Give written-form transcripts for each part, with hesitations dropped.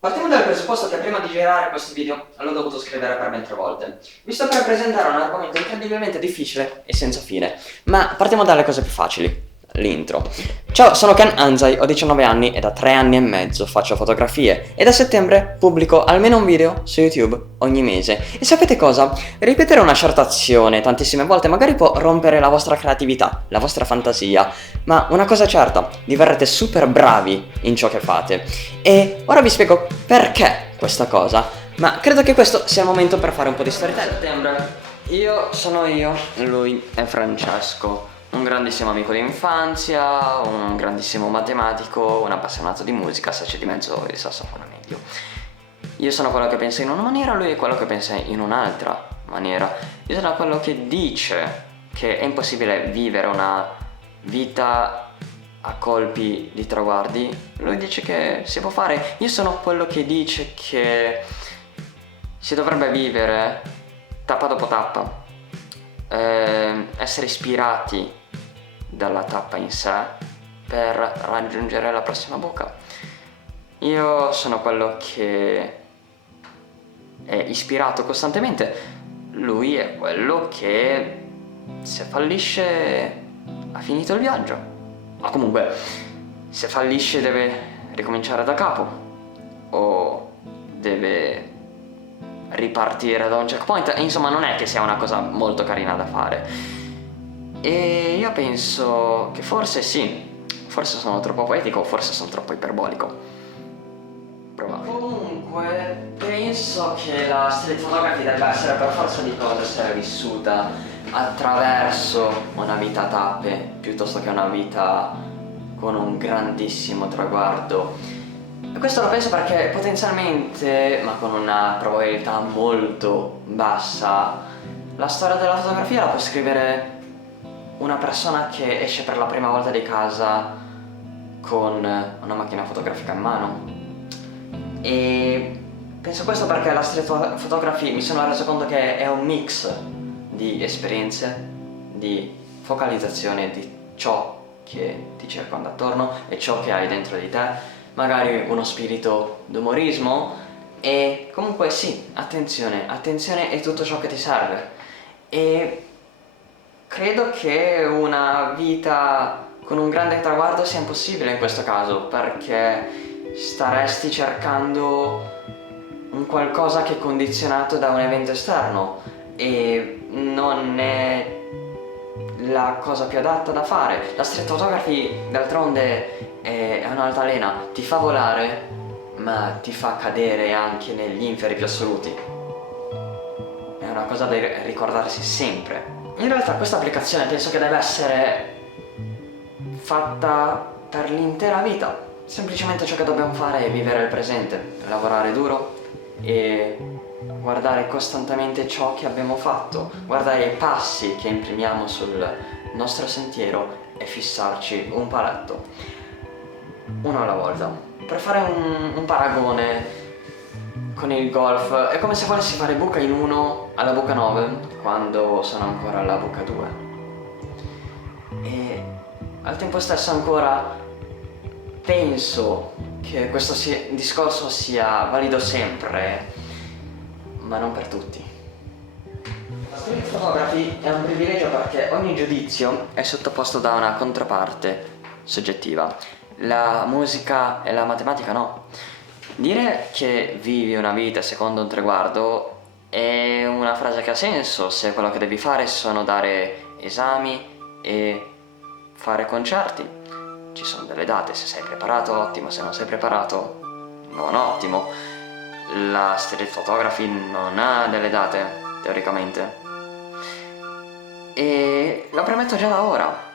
Partiamo dal presupposto che prima di girare questo video l'ho dovuto scrivere per ben 3 volte. Vi sto per presentare un argomento incredibilmente difficile e senza fine, ma partiamo dalle cose più facili. L'intro. Ciao, sono Ken Anzai, ho 19 anni e da 3 anni e mezzo faccio fotografie e da settembre pubblico almeno un video su YouTube ogni mese. E sapete cosa? Ripetere una certa azione tantissime volte magari può rompere la vostra creatività, la vostra fantasia, ma una cosa è certa, diverrete super bravi in ciò che fate. E ora vi spiego perché questa cosa, ma credo che questo sia il momento per fare un po' di storytelling. Settembre. Io sono io, lui è Francesco. Un grandissimo amico di infanzia, un grandissimo matematico, un appassionato di musica, se c'è di mezzo il sassofono medio. Io sono quello che pensa in una maniera, lui è quello che pensa in un'altra maniera. Io sono quello che dice che è impossibile vivere una vita a colpi di traguardi, lui dice che si può fare. Io sono quello che dice che si dovrebbe vivere tappa dopo tappa, essere ispirati dalla tappa in sé per raggiungere la prossima buca. Io sono quello che è ispirato costantemente, lui è quello che se fallisce ha finito il viaggio, ma comunque se fallisce deve ricominciare da capo o deve ripartire da un checkpoint, insomma non è che sia una cosa molto carina da fare. E io penso che forse sì, forse sono troppo poetico, forse sono troppo iperbolico. Probabile. Comunque, penso che la street photography debba essere per forza di cose essere vissuta attraverso una vita a tappe, piuttosto che una vita con un grandissimo traguardo. E questo lo penso perché potenzialmente, ma con una probabilità molto bassa, la storia della fotografia la può scrivere una persona che esce per la prima volta di casa con una macchina fotografica in mano. E penso questo perché la street photography mi sono reso conto che è un mix di esperienze, di focalizzazione di ciò che ti circonda attorno e ciò che hai dentro di te, magari uno spirito d'umorismo e comunque sì, attenzione è tutto ciò che ti serve. E credo che una vita con un grande traguardo sia impossibile in questo caso, perché staresti cercando un qualcosa che è condizionato da un evento esterno e non è la cosa più adatta da fare. La street photography d'altronde è un'altalena, ti fa volare ma ti fa cadere anche negli inferi più assoluti. È una cosa da ricordarsi sempre. In realtà questa applicazione penso che deve essere fatta per l'intera vita. Semplicemente ciò che dobbiamo fare è vivere il presente, lavorare duro e guardare costantemente ciò che abbiamo fatto, guardare i passi che imprimiamo sul nostro sentiero e fissarci un paletto, uno alla volta. Per fare un paragone con il golf, è come se volessi fare buca in 1 alla buca 9 quando sono ancora alla buca 2. E al tempo stesso ancora penso che questo discorso sia valido sempre, ma non per tutti. La street photography è un privilegio perché ogni giudizio è sottoposto da una controparte soggettiva. La musica e la matematica no. Dire che vivi una vita secondo un traguardo è una frase che ha senso se quello che devi fare sono dare esami e fare concerti. Ci sono delle date, se sei preparato ottimo, se non sei preparato non ottimo. La street photography non ha delle date, teoricamente. E lo premetto già da ora.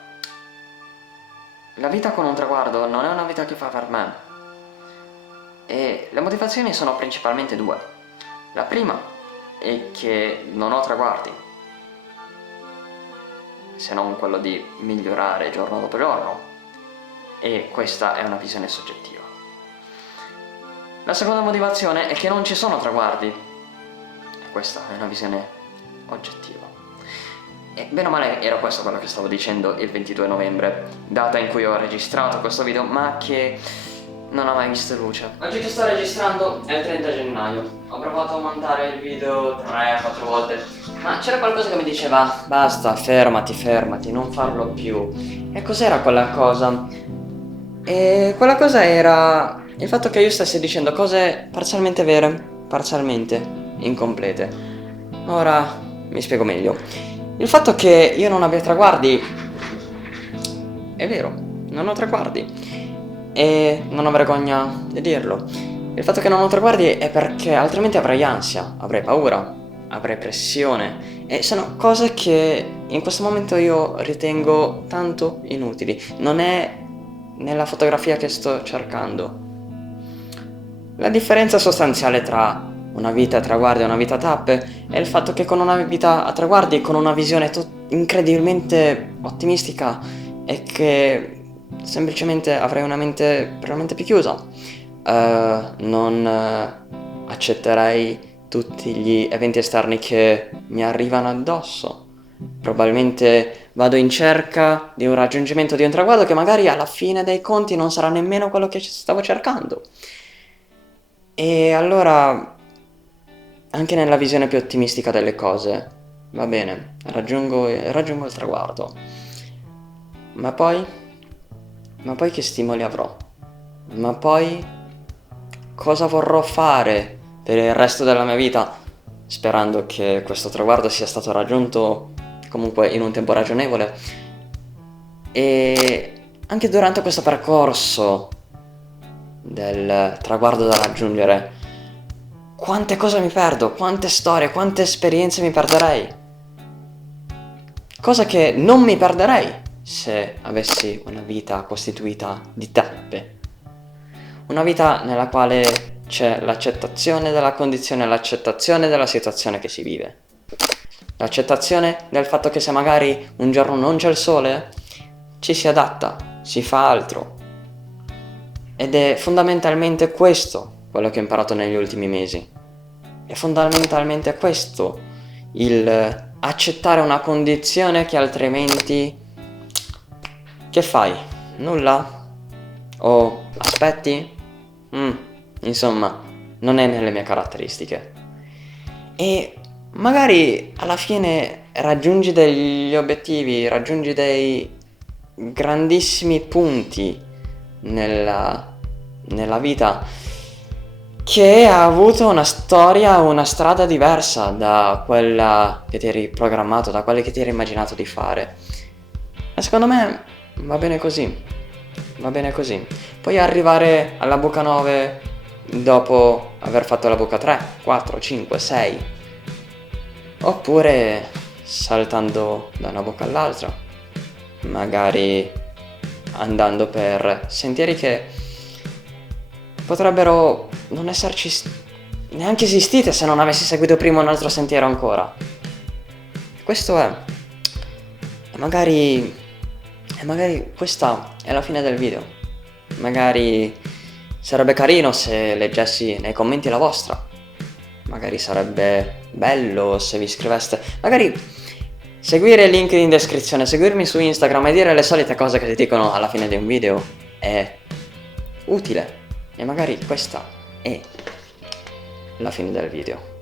La vita con un traguardo non è una vita che fa per me. E le motivazioni sono principalmente 2. La prima è che non ho traguardi, se non quello di migliorare giorno dopo giorno, e questa è una visione soggettiva. La seconda motivazione è che non ci sono traguardi, e questa è una visione oggettiva. E bene o male era questo quello che stavo dicendo il 22 novembre, data in cui ho registrato questo video, ma che non ha mai visto luce. Oggi che sto registrando è il 30 gennaio. Ho provato a montare il video 3-4 volte, ma c'era qualcosa che mi diceva basta, fermati, non farlo più. E cos'era quella cosa? E quella cosa era il fatto che io stessi dicendo cose parzialmente vere, parzialmente incomplete. Ora mi spiego meglio. Il fatto che io non abbia traguardi è vero, non ho traguardi e non ho vergogna di dirlo. Il fatto che non ho traguardi è perché altrimenti avrei ansia, avrei paura, avrei pressione e sono cose che in questo momento io ritengo tanto inutili. Non è nella fotografia che sto cercando. La differenza sostanziale tra una vita a traguardi e una vita a tappe è il fatto che con una vita a traguardi, con una visione incredibilmente ottimistica, è che semplicemente avrei una mente veramente più chiusa. Non accetterei tutti gli eventi esterni che mi arrivano addosso. Probabilmente vado in cerca di un raggiungimento di un traguardo che magari alla fine dei conti non sarà nemmeno quello che stavo cercando. E allora, anche nella visione più ottimistica delle cose, va bene, raggiungo il traguardo. Ma poi che stimoli avrò? Ma poi cosa vorrò fare per il resto della mia vita, sperando che questo traguardo sia stato raggiunto comunque in un tempo ragionevole? E anche durante questo percorso del traguardo da raggiungere, quante cose mi perdo, quante storie, quante esperienze mi perderei. Cosa che non mi perderei se avessi una vita costituita di tappe. Una vita nella quale c'è l'accettazione della condizione, l'accettazione della situazione che si vive. L'accettazione del fatto che se magari un giorno non c'è il sole, ci si adatta, si fa altro. Ed è fondamentalmente questo quello che ho imparato negli ultimi mesi. È fondamentalmente questo il accettare una condizione che altrimenti... Che fai? Nulla? O aspetti? Insomma, non è nelle mie caratteristiche. E magari alla fine raggiungi degli obiettivi, raggiungi dei grandissimi punti nella vita che ha avuto una storia, una strada diversa da quella che ti eri programmato, da quelle che ti eri immaginato di fare. E secondo me va bene così, va bene così. Puoi arrivare alla buca 9 dopo aver fatto la buca 3, 4, 5, 6, oppure saltando da una buca all'altra, magari andando per sentieri che potrebbero non esserci neanche esistite se non avessi seguito prima un altro sentiero ancora. Questo è. E magari questa è la fine del video. Magari sarebbe carino se leggessi nei commenti la vostra. Magari sarebbe bello se vi iscriveste. Magari seguire il link in descrizione, seguirmi su Instagram e dire le solite cose che ti dicono alla fine di un video è utile. E magari questa è la fine del video.